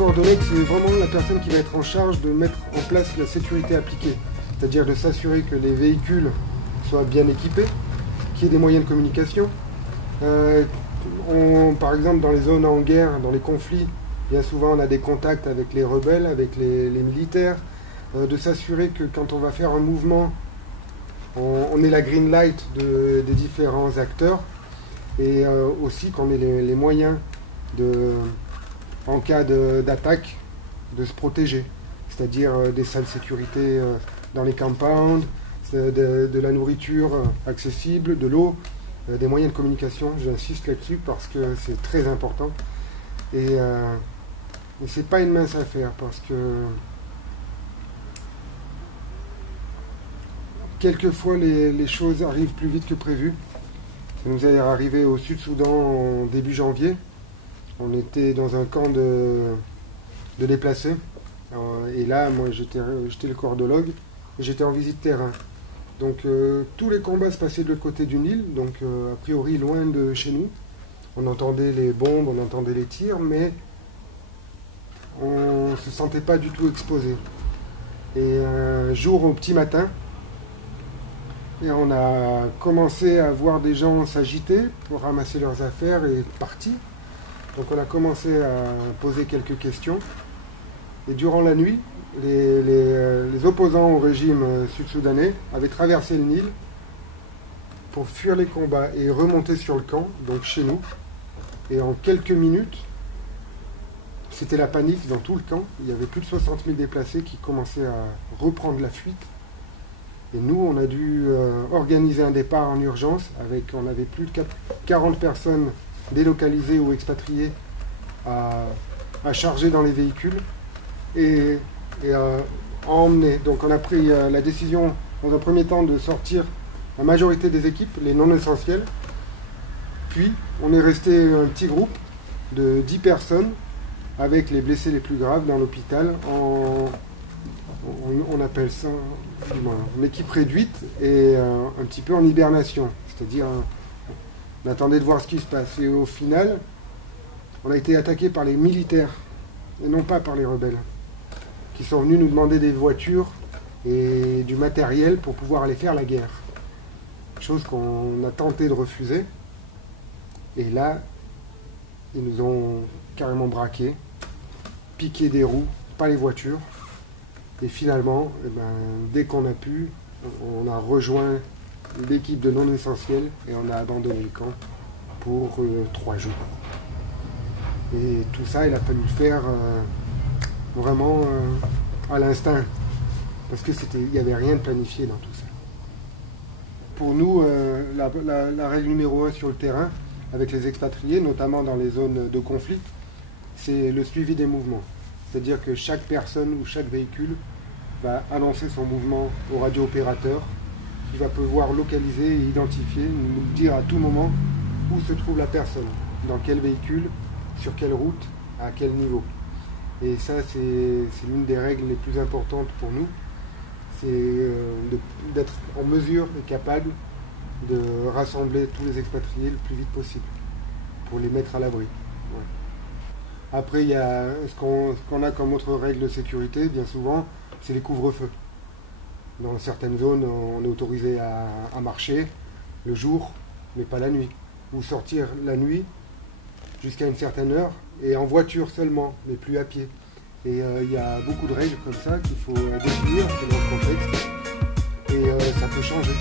cordologue, c'est vraiment la personne qui va être en charge de mettre en place la sécurité appliquée. C'est-à-dire de s'assurer que les véhicules soient bien équipés, qu'il y ait des moyens de communication. Par exemple, dans les zones en guerre, dans les conflits, bien souvent on a des contacts avec les rebelles, avec les militaires, de s'assurer que quand on va faire un mouvement, on ait la green light des différents acteurs, et aussi qu'on ait les moyens, en cas d'attaque, de se protéger. C'est-à-dire des salles de sécurité dans les compounds, de la nourriture accessible, de l'eau, des moyens de communication. J'insiste là-dessus parce que c'est très important. Et c'est pas une mince affaire parce que quelquefois les choses arrivent plus vite que prévu. Ça nous est arrivé au Sud-Soudan en début janvier. On était dans un camp de déplacés. Et là, moi, j'étais le cordologue et j'étais en visite terrain. Donc, tous les combats se passaient de l'autre côté du Nil, donc a priori loin de chez nous. On entendait les bombes, on entendait les tirs, mais on ne se sentait pas du tout exposé. Et un jour, au petit matin, et on a commencé à voir des gens s'agiter pour ramasser leurs affaires et partir. Donc on a commencé à poser quelques questions. Et durant la nuit, les opposants au régime sud-soudanais avaient traversé le Nil pour fuir les combats et remonter sur le camp, donc chez nous. Et en quelques minutes, c'était la panique dans tout le camp. Il y avait plus de 60 000 déplacés qui commençaient à reprendre la fuite. Et nous, on a dû organiser un départ en urgence. On avait plus de 40 personnes délocalisées ou expatriées à charger dans les véhicules et à emmener. Donc on a pris la décision, dans un premier temps, de sortir la majorité des équipes, les non essentiels. Puis, on est resté un petit groupe de 10 personnes avec les blessés les plus graves dans l'hôpital on appelle ça une équipe réduite et un petit peu en hibernation. C'est-à-dire, on attendait de voir ce qui se passe. Et au final, on a été attaqué par les militaires et non pas par les rebelles, qui sont venus nous demander des voitures et du matériel pour pouvoir aller faire la guerre. Chose qu'on a tenté de refuser. Et là, ils nous ont carrément braqués, piqué des roues, pas les voitures. Et finalement, dès qu'on a pu, on a rejoint l'équipe de non essentiels et on a abandonné le camp pour 3 jours. Et tout ça, il a fallu le faire vraiment à l'instinct, parce qu'il n'y avait rien de planifié dans tout ça. Pour nous, la règle numéro 1 sur le terrain, avec les expatriés, notamment dans les zones de conflit, c'est le suivi des mouvements. C'est-à-dire que chaque personne ou chaque véhicule va annoncer son mouvement au radio-opérateur, qui va pouvoir localiser et identifier, nous dire à tout moment où se trouve la personne, dans quel véhicule, sur quelle route, à quel niveau. Et ça, c'est l'une des règles les plus importantes pour nous, c'est d'être en mesure et capable de rassembler tous les expatriés le plus vite possible, pour les mettre à l'abri. Ouais. Après, il y a ce qu'on a comme autre règle de sécurité, bien souvent, c'est les couvre-feux. Dans certaines zones, on est autorisé à marcher le jour, mais pas la nuit. Ou sortir la nuit jusqu'à une certaine heure, et en voiture seulement, mais plus à pied. Et il y a beaucoup de règles comme ça qu'il faut définir selon le contexte, et ça peut changer.